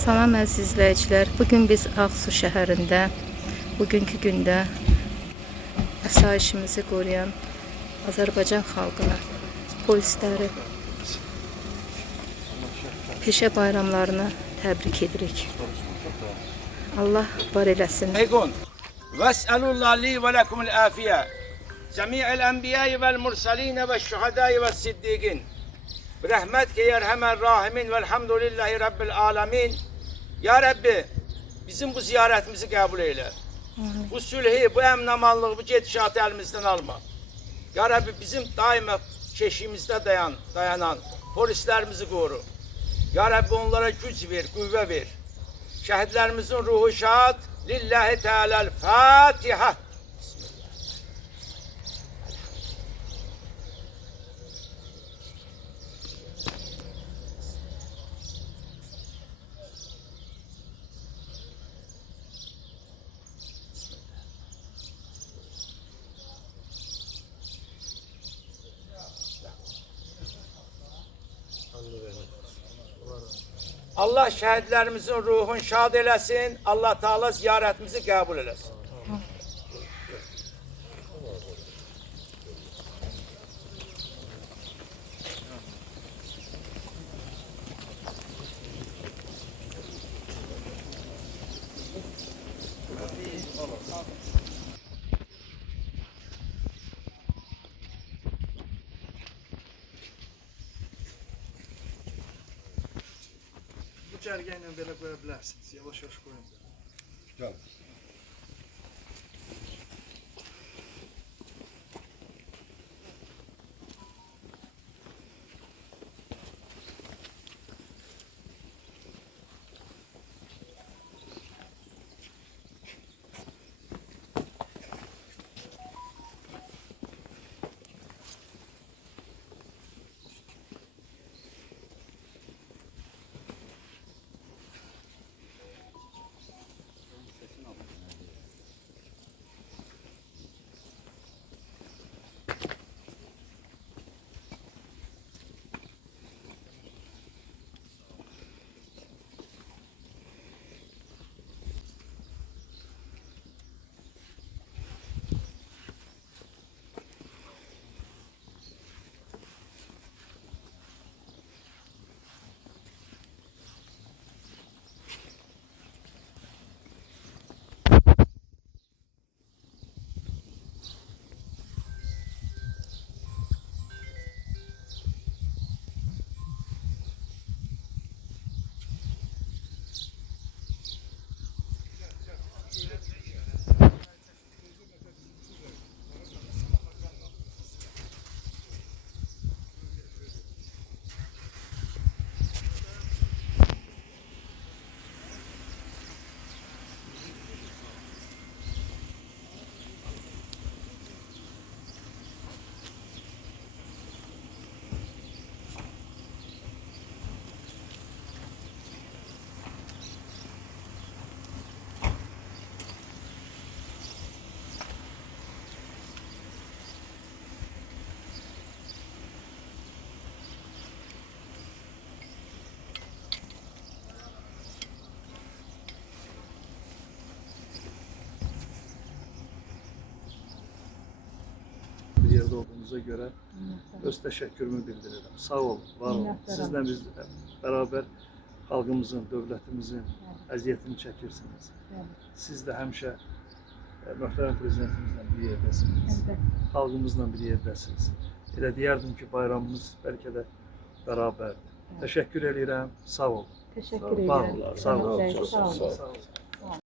Salam əziz izləyicilər. Bugün biz Ağsu şəhərində bugünkü gündə əsayişimizi qoruyan Azərbaycan xalqına, polisləri peşə bayramlarını təbrik edirik. Allah var eləsin. Ves'elullah li ve lekumul afiye. Cemi'il enbiya'i vel mursalin ve şuhadai ve siddiqin. Birahmetke yerhemen rahimin velhamdülillahi rabbil alemin. Ya Rabbi, bizim bu ziyaretimizi kabul eyle. Bu sülhü, bu emnamanlığı, bu gedişatı elimizden alma. Ya Rabbi, bizim daima keşiğimizde dayanan polislerimizi koru. Ya Rabbi, onlara güç ver, kuvve ver. Şehitlerimizin ruhu şad. Lillahi Teala'l Fatiha. Allah şehitlerimizin ruhun şad eləsin. Allah Teala ziyaretimizi kabul eləsin. Bu cərgəylə belə qoya bilərsiniz. Yavaş-yavaş qoyun. Gəl. Bir yerde olduğunuza göre öz teşekkürümü bildiririm. Sağ olun, var olun. Sizle biz beraber halkımızın, devletimizin əziyyətini çekirsiniz. Siz de həmişə möhtərəm prezidentimizle bir yerdəsiniz. Halkımızla bir yerdəsiniz. Elə deyərdim ki, bayramımız belki de beraberdir. Teşekkür edirəm, sağ olun. Teşekkür Var ederim. olun, sağ olun. Sağ olun. Sağ olun.